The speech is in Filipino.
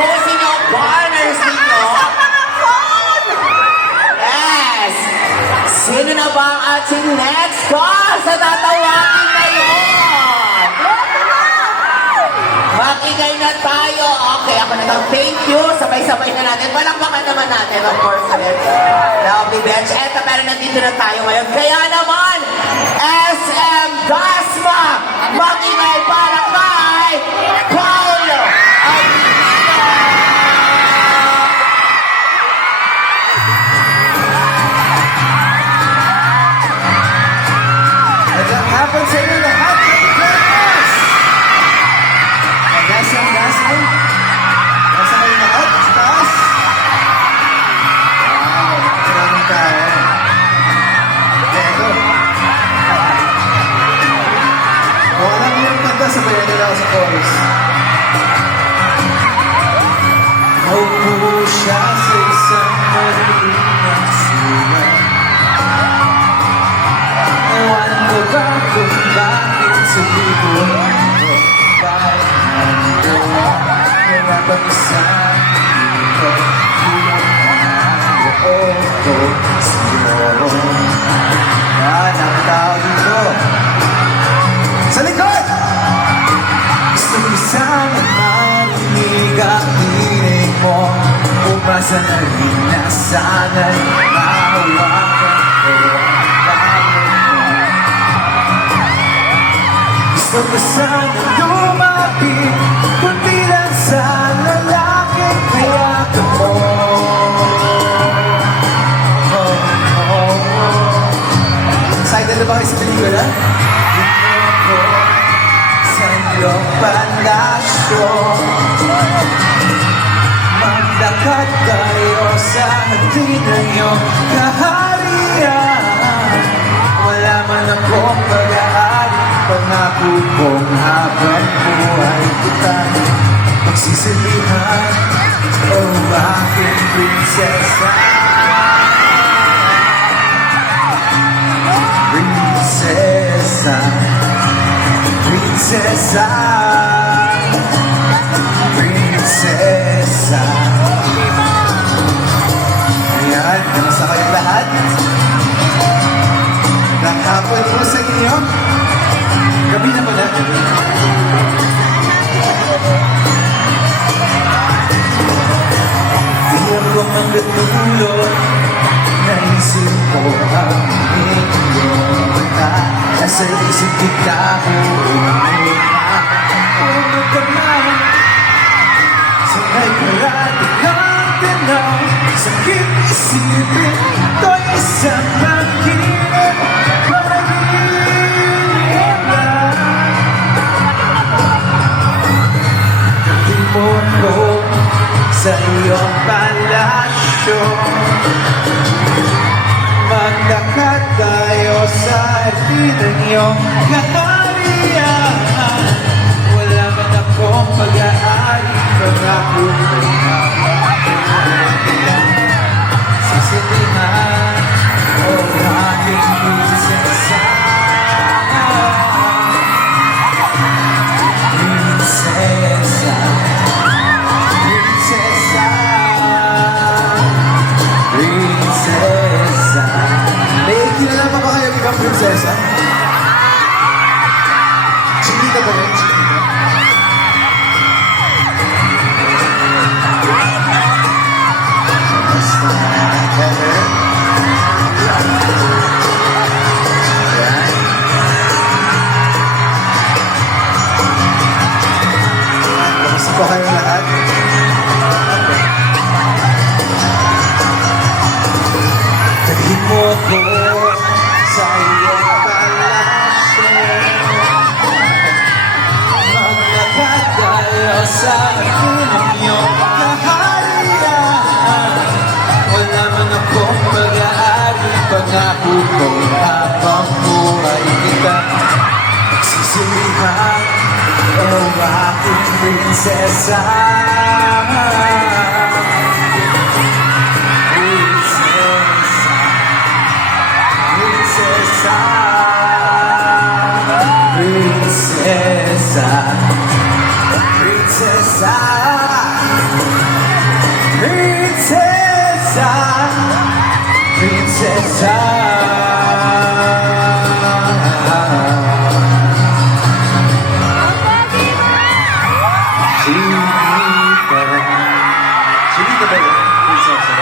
phones ninyo, banners ninyo. Yes! Sino na ba ang ating next call sa tatawagin ngayon? Makingay na tayo. Okay, ako na lang. Thank you. Sabay-sabay na natin. Palakpakan naman natin, of course, ulit. Lovely bench. Eto, pero nandito na tayo ngayon. Kaya naman, SM Dasma, makingay para kay Paulo Alvino. Magandang hapon sa inyo lahat. Pilipinas! Magandang Dasma. Nasa kayo lahat? Sa taas? Wow, maraming tao. Eto. Kung alam niyo yung kanta, sabayan nila ako sa chorus. Maupo siya sa isang maliit na sulat. Ewan ko ba kung bakit sa libro ko kahit nandito wala bang isang dito kulang ang loob ko siguro ang tao dito sa likod gusto ko sana marinig ang hiling mo umasa na rin na sana'y mahawakan ko gusto ko sana lumapit kundi lang sa lalaking kaya ka mo. Excited na ba kayo sa pelikula? Ito ko sa iyong palasyo. Maglakad kayo sa hagin ng iyong kaharian. Wala man akong pag-aari pangako kong habang buhay kita magsisilihan oh aking prinsesa prinsesa prinsesa prinsesa ayan, kamusta kayong lahat? Nakapon po sa inyo gabi na pala. Di ako magkatulog, naisip ko ang inyong mata. Nasa isip kita ko, o magdamang sabay parati kang tanaw. Sakit isipin, ito'y isang makinip. Mo sa iyong palasyo maglakad tayo sa hardin ng iyong kaharian wala man akong pag-aari pangako sisilihan o aking prinsesa prinsesa prinsesa. May kilala pa ba kayo ibang prinsesa? Chinita ba rin? Chinita? Basta, better. Ayan. Kamusta po kayo lahat? Dalhin mo ko sa iyong palasyo maglakad tayo sa unang iyong kaharian wala man akong mag-aari pangako ko habang buhay kita magsisilihan o aking prinsesa prinsesa prinsesa Prinsesa, prinsesa. Chinita. Chinita ba yun?